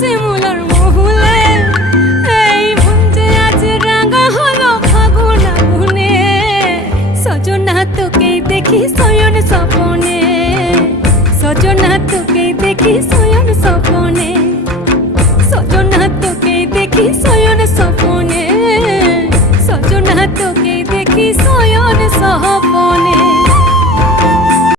শিমুলার মহুলে এই মন যে আজ রাঙা হলো ফাগুন আগুনে সজনা তোকে দেখি শয়ন স্বপন